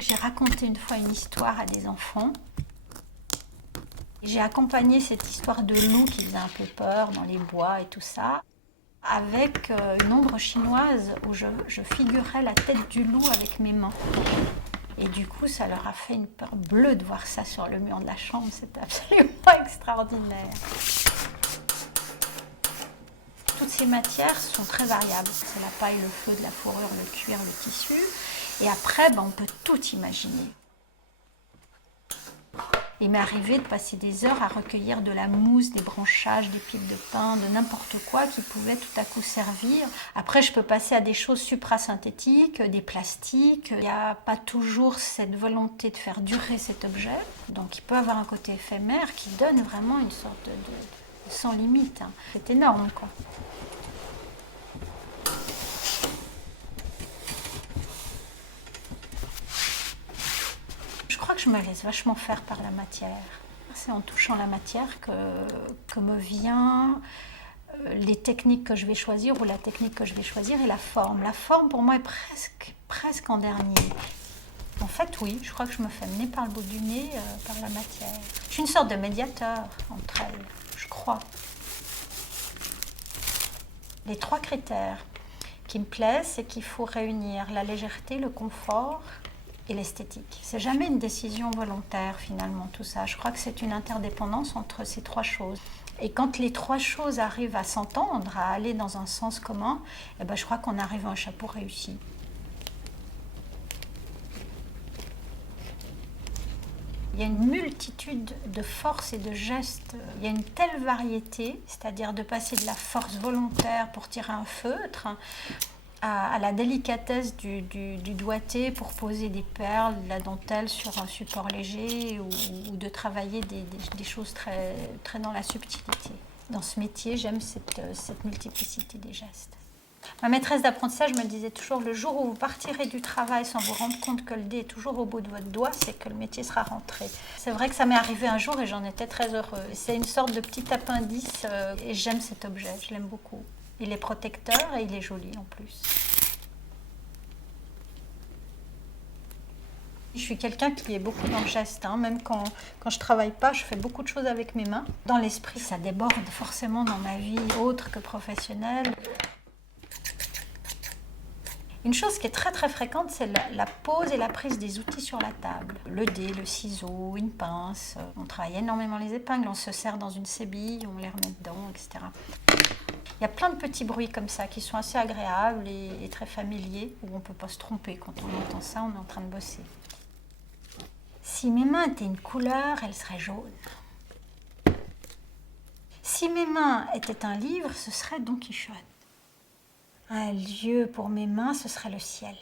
que j'ai raconté une fois une histoire à des enfants. J'ai accompagné cette histoire de loup qui faisait un peu peur dans les bois et tout ça, avec une ombre chinoise où je figurais la tête du loup avec mes mains. Et du coup, ça leur a fait une peur bleue de voir ça sur le mur de la chambre. C'était absolument extraordinaire. Toutes ces matières sont très variables. C'est la paille, le feu, de la fourrure, le cuir, le tissu. Et après, on peut tout imaginer. Il m'est arrivé de passer des heures à recueillir de la mousse, des branchages, des piles de pain, de n'importe quoi qui pouvait tout à coup servir. Après, je peux passer à des choses suprasynthétiques, des plastiques. Il n'y a pas toujours cette volonté de faire durer cet objet. Donc il peut avoir un côté éphémère qui donne vraiment une sorte de sans limite. C'est énorme, quoi. Je crois que je me laisse vachement faire par la matière. C'est en touchant la matière que me vient les techniques que je vais choisir ou la technique que je vais choisir et la forme. La forme pour moi est presque en dernier. En fait, oui, je crois que je me fais mener par le bout du nez par la matière. Je suis une sorte de médiateur entre elles, je crois. Les 3 critères qui me plaisent, c'est qu'il faut réunir la légèreté, le confort et l'esthétique. C'est jamais une décision volontaire finalement tout ça. Je crois que c'est une interdépendance entre ces 3 choses. Et quand les 3 choses arrivent à s'entendre, à aller dans un sens commun, je crois qu'on arrive à un chapeau réussi. Il y a une multitude de forces et de gestes. Il y a une telle variété, c'est-à-dire de passer de la force volontaire pour tirer un feutre à la délicatesse du doigté pour poser des perles, de la dentelle sur un support léger ou de travailler des choses très, très dans la subtilité. Dans ce métier, j'aime cette multiplicité des gestes. Ma maîtresse d'apprentissage me disait toujours, le jour où vous partirez du travail sans vous rendre compte que le dé est toujours au bout de votre doigt, c'est que le métier sera rentré. C'est vrai que ça m'est arrivé un jour et j'en étais très heureuse. C'est une sorte de petit appendice et j'aime cet objet, je l'aime beaucoup. Il est protecteur et il est joli en plus. Je suis quelqu'un qui est beaucoup dans le geste, même quand je ne travaille pas, je fais beaucoup de choses avec mes mains. Dans l'esprit, ça déborde forcément dans ma vie autre que professionnelle. Une chose qui est très très fréquente, c'est la pose et la prise des outils sur la table. Le dé, le ciseau, une pince. On travaille énormément les épingles, on se serre dans une sébille, on les remet dedans, etc. Il y a plein de petits bruits comme ça qui sont assez agréables et très familiers, où on ne peut pas se tromper. Quand on entend ça, on est en train de bosser. Si mes mains étaient une couleur, elles seraient jaunes. Si mes mains étaient un livre, ce serait Don Quichotte. Un lieu pour mes mains, ce serait le ciel.